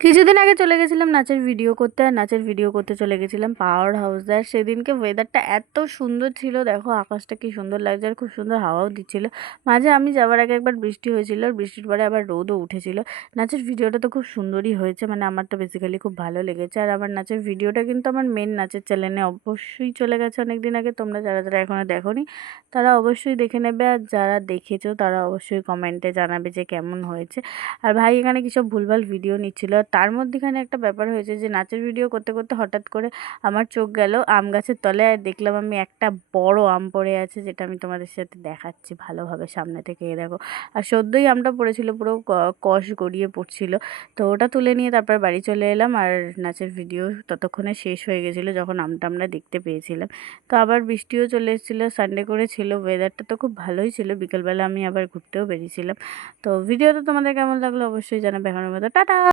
কিছুদিন আগে চলে গেছিলাম নাচের ভিডিও করতে, আর নাচের ভিডিও করতে চলে গেছিলাম পাওয়ার হাউসে। আর সেদিনকে ওয়েদারটা এত সুন্দর ছিল, দেখো আকাশটা কি সুন্দর লাগছে, আর খুব সুন্দর হাওয়াও দিচ্ছিল। মাঝে আমি যাওয়ার আগে একবার বৃষ্টি হয়েছিল, আর বৃষ্টির পরে আবার রোদও উঠেছিল। নাচের ভিডিওটা তো খুব সুন্দরই হয়েছে, মানে আমার তো বেসিক্যালি খুব ভালো লেগেছে। আর আমার নাচের ভিডিওটা কিন্তু আমার মেন নাচের চ্যানেলে অবশ্যই চলে গেছে অনেক দিন আগে। তোমরা যারা যারা এখনো দেখোনি তারা অবশ্যই দেখে নেবে, আর যারা দেখেছো তারা অবশ্যই কমেন্টে জানাবে যে কেমন হয়েছে। আর ভাই এখানে কিসব ভুলভাল ভিডিও নিচ্ছিল। আর তার মধ্যেখানে একটা ব্যাপার হয়েছে যে নাচের ভিডিও করতে করতে হঠাৎ করে আমার চোখ গেল আম গাছের তলায়, আর দেখলাম আমি একটা বড় আম পড়ে আছে, যেটা আমি তোমাদের সাথে দেখাচ্ছি ভালোভাবে সামনে থেকে। এই দেখো, আর সদ্যই আমটা পড়েছিল, পুরো কষ গড়িয়ে পড়ছিল। তো ওটা তুলে নিয়ে তারপর বাড়ি চলে এলাম, আর নাচের ভিডিও ততক্ষণে শেষ হয়ে গেছিলো যখন আমটা আমরা দেখতে পেয়েছিলাম। তো আবার বৃষ্টিও চলে এসেছিলো, সানডে করে ছিল, ওয়েদারটা তো খুব ভালোই ছিল। বিকেলবেলা আমি আবার ঘুরতেও বেরিয়েছিলাম। তো ভিডিওটা তোমাদের কেমন লাগলো অবশ্যই জানাবে। এখনের মতো টাটা।